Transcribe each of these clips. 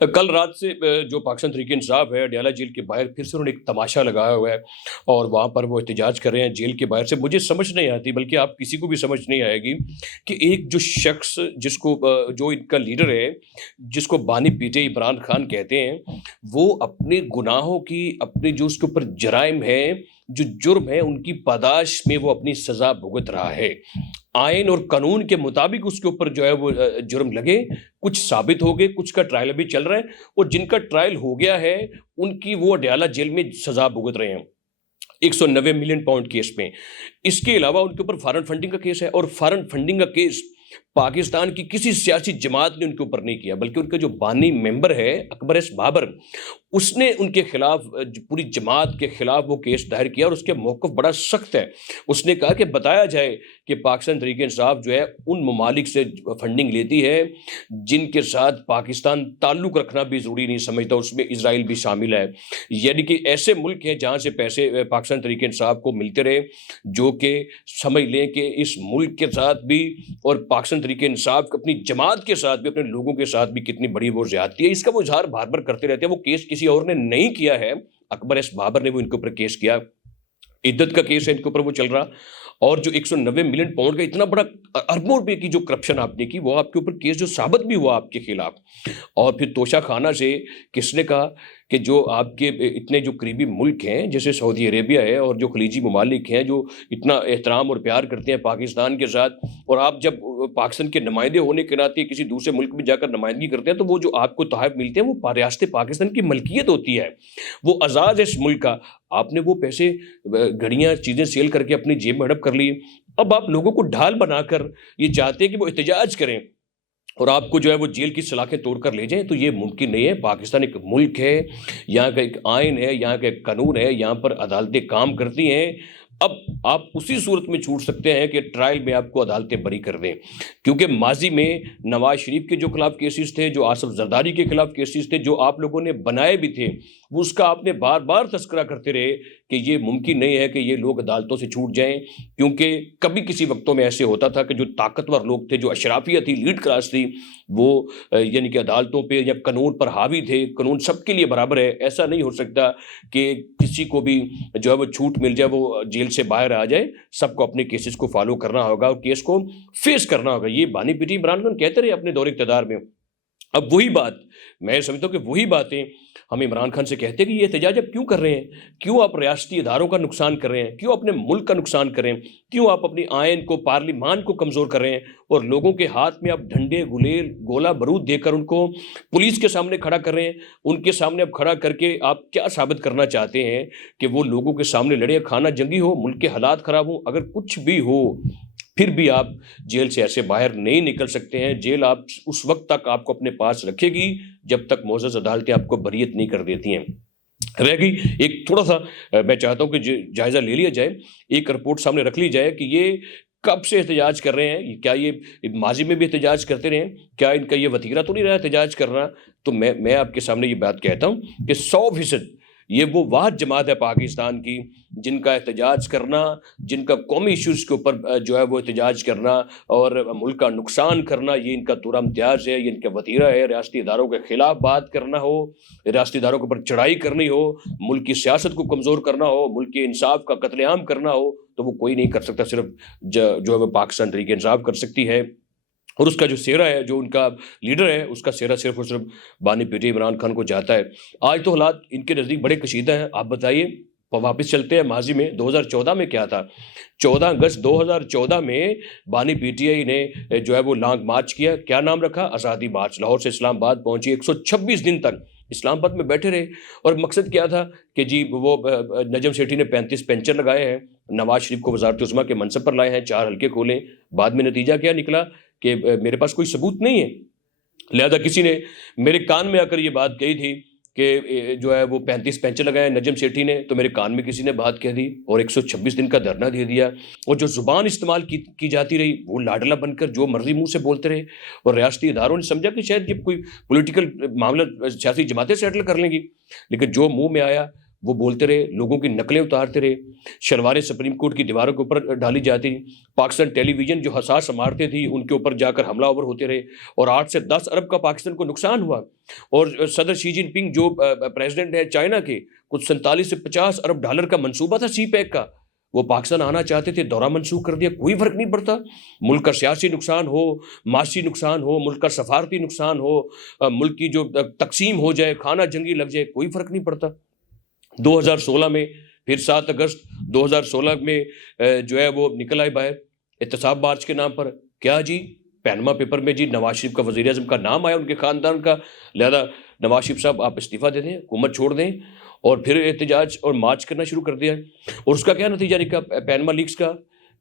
کل رات سے جو پاکستان تحریک انصاف ہے اڈیالہ جیل کے باہر پھر سے انہوں نے ایک تماشا لگایا ہوا ہے اور وہاں پر وہ احتجاج کر رہے ہیں جیل کے باہر سے. مجھے سمجھ نہیں آتی، بلکہ آپ کسی کو بھی سمجھ نہیں آئے گی کہ ایک جو شخص جس کو جو ان کا لیڈر ہے، جس کو بانی پیٹے عمران خان کہتے ہیں، وہ اپنے گناہوں کی، اپنے جو اس کے اوپر جرائم ہیں، جو جرم ہے، ان کی پاداش میں وہ اپنی سزا بھگت رہا ہے. آئین اور قانون کے مطابق اس کے اوپر جو ہے وہ جرم لگے، کچھ ثابت ہو گئے، کچھ کا ٹرائل ابھی چل رہا ہے، اور جن کا ٹرائل ہو گیا ہے ان کی وہ اڈیالہ جیل میں سزا بھگت رہے ہیں 190 ملین پاؤنڈ کیس میں. اس کے علاوہ ان کے اوپر فارن فنڈنگ کا کیس ہے، اور فارن فنڈنگ کا کیس پاکستان کی کسی سیاسی جماعت نے ان کے اوپر نہیں کیا، بلکہ ان کا جو بانی ممبر ہے اکبر ایس بابر، اس نے ان کے خلاف، پوری جماعت کے خلاف وہ کیس دائر کیا، اور اس کے موقف بڑا سخت ہے. اس نے کہا کہ بتایا جائے کہ پاکستان تحریک انصاف جو ہے ان ممالک سے فنڈنگ لیتی ہے جن کے ساتھ پاکستان تعلق رکھنا بھی ضروری نہیں سمجھتا، اس میں اسرائیل بھی شامل ہے. یعنی کہ ایسے ملک ہیں جہاں سے پیسے پاکستان تحریک انصاف کو ملتے رہے، جو کہ سمجھ لیں کہ اس ملک کے ساتھ بھی اور پاکستان تحریک انصاف اپنی جماعت کے ساتھ بھی، اپنے لوگوں کے ساتھ بھی کتنی بڑی وہ زیادتی ہے. اس کا وہ اظہار بار بار کرتے رہتے ہیں. وہ کیس کسی اور نے نہیں کیا ہے، اکبر ایس بابر نے وہ ان کے اوپر کیس کیا، عدت کا کیس ہے ان کے اوپر وہ چل رہا. اور جو 190 ملین پاؤنڈ کا اتنا بڑا اربوں روپے کی جو کرپشن آپ نے کی، وہ آپ کے اوپر کیس جو ثابت بھی ہوا آپ کے خلاف. اور پھر توشہ خانہ سے کس نے کہا کہ جو آپ کے اتنے جو قریبی ملک ہیں جیسے سعودی عربیہ ہے اور جو خلیجی ممالک ہیں جو اتنا احترام اور پیار کرتے ہیں پاکستان کے ساتھ، اور آپ جب پاکستان کے نمائندے ہونے کے ناطے کسی دوسرے ملک میں جا کر نمائندگی کرتے ہیں تو وہ جو آپ کو تحائف ملتے ہیں وہ ریاست پاکستان کی ملکیت ہوتی ہے، وہ اعزاز ہے اس ملک کا. آپ نے وہ پیسے، گھڑیاں، چیزیں سیل کر کے اپنی جیب میں ہڑپ کر لی. اب آپ لوگوں کو ڈھال بنا کر یہ چاہتے ہیں کہ وہ احتجاج کریں اور آپ کو جو ہے وہ جیل کی سلاخیں توڑ کر لے جائیں، تو یہ ممکن نہیں ہے. پاکستان ایک ملک ہے، یہاں کا ایک آئین ہے، یہاں کا ایک قانون ہے، یہاں پر عدالتیں کام کرتی ہیں. اب آپ اسی صورت میں چھوٹ سکتے ہیں کہ ٹرائل میں آپ کو عدالتیں بری کر دیں، کیونکہ ماضی میں نواز شریف کے جو خلاف کیسز تھے، جو آصف زرداری کے خلاف کیسز تھے، جو آپ لوگوں نے بنائے بھی تھے، وہ اس کا آپ نے بار بار تذکرہ کرتے رہے کہ یہ ممکن نہیں ہے کہ یہ لوگ عدالتوں سے چھوٹ جائیں. کیونکہ کبھی کسی وقتوں میں ایسے ہوتا تھا کہ جو طاقتور لوگ تھے، جو اشرافیہ تھی، لیڈ کلاس تھی، وہ یعنی کہ عدالتوں پہ یا قانون پر حاوی تھے. قانون سب کے لیے برابر ہے، ایسا نہیں ہو سکتا کہ کسی کو بھی جو ہے وہ چھوٹ مل جائے، وہ جیل سے باہر آ جائے. سب کو اپنے کیسز کو فالو کرنا ہوگا اور کیس کو فیس کرنا ہوگا. یہ بانی پیٹی عمران خان کہتے رہے اپنے دور اقتدار میں. اب وہی بات میں سمجھتا ہوں کہ وہی باتیں ہم عمران خان سے کہتے ہیں کہ یہ احتجاج اب کیوں کر رہے ہیں، کیوں آپ ریاستی اداروں کا نقصان کر رہے ہیں، کیوں اپنے ملک کا نقصان کر رہے ہیں، کیوں آپ اپنی آئین کو، پارلیمان کو کمزور کر رہے ہیں، اور لوگوں کے ہاتھ میں آپ ڈنڈے، گلیل، گولا بارود دے کر ان کو پولیس کے سامنے کھڑا کر رہے ہیں. ان کے سامنے اب کھڑا کر کے آپ کیا ثابت کرنا چاہتے ہیں کہ وہ لوگوں کے سامنے لڑے؟ کھانا جنگی ہو، ملک کے حالات خراب ہوں، اگر کچھ بھی ہو، پھر بھی آپ جیل سے ایسے باہر نہیں نکل سکتے ہیں. جیل آپ اس وقت تک آپ کو اپنے پاس رکھے گی جب تک معزز عدالتیں آپ کو بریت نہیں کر دیتی ہیں. رہ گئی ایک تھوڑا سا، میں چاہتا ہوں کہ جائزہ لے لیا جائے، ایک رپورٹ سامنے رکھ لی جائے کہ یہ کب سے احتجاج کر رہے ہیں. کیا یہ ماضی میں بھی احتجاج کرتے رہے ہیں؟ کیا ان کا یہ وتیرہ تو نہیں رہا احتجاج کرنا؟ تو میں آپ کے سامنے یہ بات کہتا ہوں کہ 100% یہ وہ واحد جماعت ہے پاکستان کی جن کا احتجاج کرنا، جن کا قومی ایشوز کے اوپر جو ہے وہ احتجاج کرنا اور ملک کا نقصان کرنا، یہ ان کا دورہ امتیاز ہے، یہ ان کا وتیرہ ہے. ریاستی اداروں کے خلاف بات کرنا ہو، ریاستی اداروں کے اوپر چڑھائی کرنی ہو، ملک کی سیاست کو کمزور کرنا ہو، ملک کے انصاف کا قتل عام کرنا ہو، تو وہ کوئی نہیں کر سکتا، صرف جو ہے وہ پاکستان تحریک انصاف کر سکتی ہے. اور اس کا جو سہرا ہے، جو ان کا لیڈر ہے، اس کا سہرا صرف اور صرف بانی پیٹی عمران خان کو جاتا ہے. آج تو حالات ان کے نزدیک بڑے کشیدہ ہیں. آپ بتائیے، واپس چلتے ہیں ماضی میں. 2014 میں کیا تھا؟ 14 اگست 2014 میں بانی پی ٹی آئی نے جو ہے وہ لانگ مارچ کیا. کیا نام رکھا؟ آزادی مارچ. لاہور سے اسلام آباد پہنچی، 126 دن تک اسلام آباد میں بیٹھے رہے. اور مقصد کیا تھا کہ جی وہ نجم سیٹھی نے 35 پینچر لگائے ہیں، نواز شریف کو وزارت عظمیٰ کے منصب پر لائے ہیں، 4 حلقے کھولے. بعد میں نتیجہ کیا نکلا کہ میرے پاس کوئی ثبوت نہیں ہے. لہذا کسی نے میرے کان میں آ کر یہ بات کہی تھی کہ جو ہے وہ 35 پینچر لگائے نجم سیٹھی نے، تو میرے کان میں کسی نے بات کہہ دی اور 126 دن کا دھرنا دے دیا. اور جو زبان استعمال کی جاتی رہی، وہ لاڈلا بن کر جو مرضی منہ سے بولتے رہے. اور ریاستی اداروں نے سمجھا کہ شاید یہ کوئی پولیٹیکل معاملہ سیاسی جماعتیں سیٹل کر لیں گی، لیکن جو منہ میں آیا وہ بولتے رہے، لوگوں کی نقلیں اتارتے رہے، شلواریں سپریم کورٹ کی دیواروں کے اوپر ڈالی جاتی، پاکستان ٹیلی ویژن جو حساس عمارتیں تھیں ان کے اوپر جا کر حملہ آور ہوتے رہے، اور 8 سے 10 ارب کا پاکستان کو نقصان ہوا، اور صدر شی جن پنگ جو پریزیڈنٹ ہے چائنا کے، کچھ 47 سے 50 ارب ڈالر کا منصوبہ تھا سی پیک کا، وہ پاکستان آنا چاہتے تھے، دورہ منسوخ کر دیا، کوئی فرق نہیں پڑتا، ملک کا سیاسی نقصان ہو، معاشی نقصان ہو، ملک کا سفارتی نقصان ہو، ملک کی جو تقسیم ہو جائے، خانہ جنگی لگ جائے، کوئی فرق نہیں پڑتا۔ 2016 میں پھر 7 اگست 2016 میں جو ہے وہ نکل آئے باہر احتساب مارچ کے نام پر، کیا جی پینما پیپر میں جی نواز شریف کا وزیر اعظم کا نام آیا ان کے خاندان کا، لہذا نواز شریف صاحب آپ استعفیٰ دے دیں، حکومت چھوڑ دیں، اور پھر احتجاج اور مارچ کرنا شروع کر دیا۔ اور اس کا کیا نتیجہ نکلا پینما لیکس کا،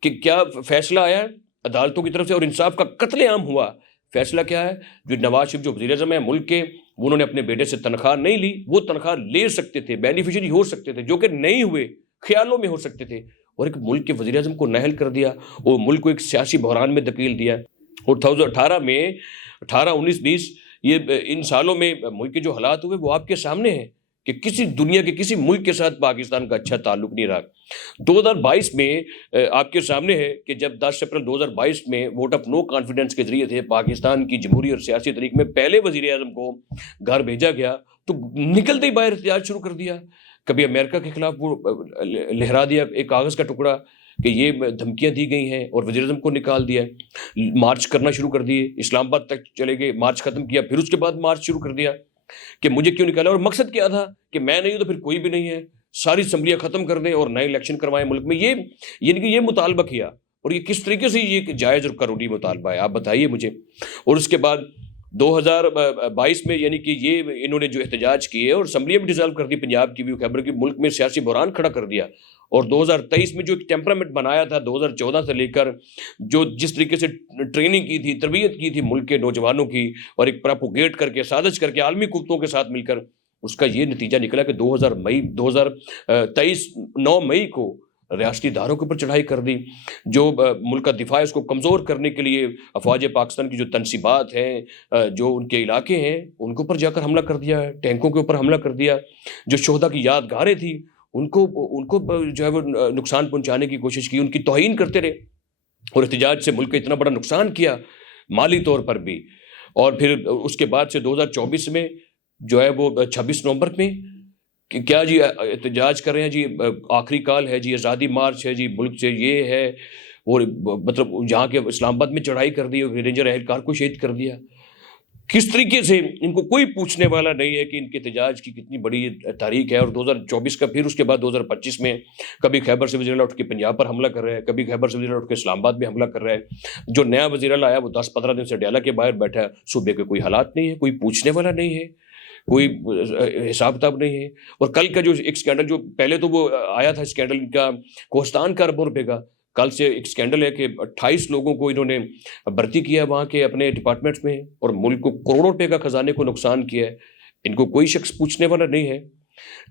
کہ کیا فیصلہ آیا عدالتوں کی طرف سے اور انصاف کا قتل عام ہوا۔ فیصلہ کیا ہے، جو نواز شریف جو وزیر اعظم ہیں ملک کے، انہوں نے اپنے بیٹے سے تنخواہ نہیں لی، وہ تنخواہ لے سکتے تھے، بینیفیشری ہو سکتے تھے، جو کہ نہیں ہوئے، خیالوں میں ہو سکتے تھے، اور ایک ملک کے وزیر اعظم کو نااہل کر دیا، اور ملک کو ایک سیاسی بحران میں دھکیل دیا۔ اور 2018 میں 18 19 20 یہ ان سالوں میں ملک کے جو حالات ہوئے وہ آپ کے سامنے ہیں، کہ کسی دنیا کے کسی ملک کے ساتھ پاکستان کا اچھا تعلق نہیں رہا۔ 2022 میں آپ کے سامنے ہے کہ جب 10 اپریل 2022 میں ووٹ آف نو کانفیڈنس کے ذریعے تھے پاکستان کی جمہوری اور سیاسی تاریخ میں پہلے وزیر اعظم کو گھر بھیجا گیا، تو نکلتے ہی باہر احتجاج شروع کر دیا، کبھی امریکہ کے خلاف وہ لہرا دیا ایک کاغذ کا ٹکڑا کہ یہ دھمکیاں دی گئی ہیں، اور وزیر اعظم کو نکال دیا، مارچ کرنا شروع کر دیے، اسلام آباد تک چلے گئے، مارچ ختم کیا، پھر اس کے بعد مارچ شروع کر دیا کہ مجھے کیوں نکالا، اور مقصد کیا تھا کہ میں نہیں ہوں تو پھر کوئی بھی نہیں ہے، ساری اسمبلیاں ختم کر دیں اور نئے الیکشن کروائیں ملک میں، یہ یعنی کہ یہ مطالبہ کیا، اور یہ کس طریقے سے یہ جائز اور قانونی مطالبہ ہے، آپ بتائیے مجھے۔ اور اس کے بعد 2022 میں یعنی کہ یہ انہوں نے جو احتجاج کیے اور اسمبلیاں بھی ڈیزالو کر دی، پنجاب کی بھی، خیبر کی، ملک میں سیاسی بحران کھڑا کر دیا، اور 2023 میں جو ایک ٹیمپرامنٹ بنایا تھا 2014 سے لے کر، جو جس طریقے سے ٹریننگ کی تھی، تربیت کی تھی ملک کے نوجوانوں کی، اور ایک پراپوگیٹ کر کے، سازش کر کے عالمی قوتوں کے ساتھ مل کر، اس کا یہ نتیجہ نکلا کہ 2023 9 مئی کو ریاستی اداروں کے اوپر چڑھائی کر دی، جو ملک کا دفاع ہے اس کو کمزور کرنے کے لیے افواج پاکستان کی جو تنصیبات ہیں، جو ان کے علاقے ہیں، ان کے اوپر جا کر حملہ کر دیا ہے، ٹینکوں کے اوپر حملہ کر دیا، جو شہداء کی یادگاریں تھیں ان کو جو ہے وہ نقصان پہنچانے کی کوشش کی، ان کی توہین کرتے رہے، اور احتجاج سے ملک کا اتنا بڑا نقصان کیا مالی طور پر بھی۔ اور پھر اس کے بعد سے 2024 میں جو ہے وہ 26 نومبر میں کہ کیا جی احتجاج کر رہے ہیں جی، آخری کال ہے جی، آزادی مارچ ہے جی، ملک سے یہ ہے، اور مطلب جہاں کے اسلام آباد میں چڑھائی کر دی، رینجر اہلکار کو شہید کر دیا۔ کس طریقے سے ان کو کوئی پوچھنے والا نہیں ہے کہ ان کے احتجاج کی کتنی بڑی تاریخ ہے۔ اور 2024 کا پھر اس کے بعد 2025 میں کبھی خیبر سے وزیر اعلیٰ اٹھ کے پنجاب پر حملہ کر رہے ہیں، کبھی خیبر سے وزیر اعلیٰ اٹھ کے اسلام آباد میں حملہ کر رہے ہیں، جو نیا وزیر اعلیٰ آیا وہ 10-15 دن سے ڈیالہ کے باہر بیٹھا ہے، صوبے کے کوئی حالات نہیں ہے، کوئی پوچھنے والا نہیں ہے، کوئی حساب کتاب نہیں ہے۔ اور کل کا جو ایک اسکینڈل، جو پہلے تو وہ آیا تھا اسکینڈل کا کوہستان کا اربوں روپے کا، کل سے ایک اسکینڈل ہے کہ 28 لوگوں کو انہوں نے بھرتی کیا وہاں کے اپنے ڈپارٹمنٹس میں، اور ملک کو کروڑوں روپے کا خزانے کو نقصان کیا ہے، ان کو کوئی شخص پوچھنے والا نہیں ہے۔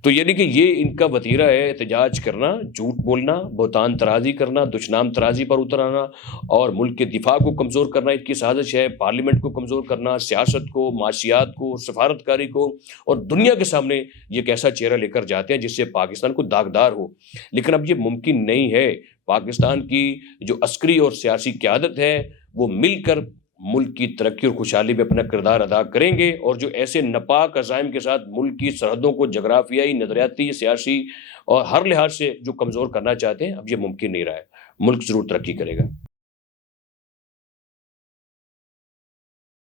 تو یعنی کہ یہ ان کا وتیرہ ہے، احتجاج کرنا، جھوٹ بولنا، بہتان ترازی کرنا، دشنام ترازی پر اتر آنا، اور ملک کے دفاع کو کمزور کرنا ان کی سازش ہے، پارلیمنٹ کو کمزور کرنا، سیاست کو، معاشیات کو، سفارتکاری کو، اور دنیا کے سامنے یہ ایک ایسا چہرہ لے کر جاتے ہیں جس سے پاکستان کو داغدار ہو۔ لیکن اب یہ ممکن نہیں ہے، پاکستان کی جو عسکری اور سیاسی قیادت ہے وہ مل کر ملک کی ترقی اور خوشحالی میں اپنا کردار ادا کریں گے، اور جو ایسے ناپاک عزائم کے ساتھ ملک کی سرحدوں کو جغرافیائی، نظریاتی، سیاسی اور ہر لحاظ سے جو کمزور کرنا چاہتے ہیں، اب یہ ممکن نہیں رہا ہے۔ ملک ضرور ترقی کرے گا۔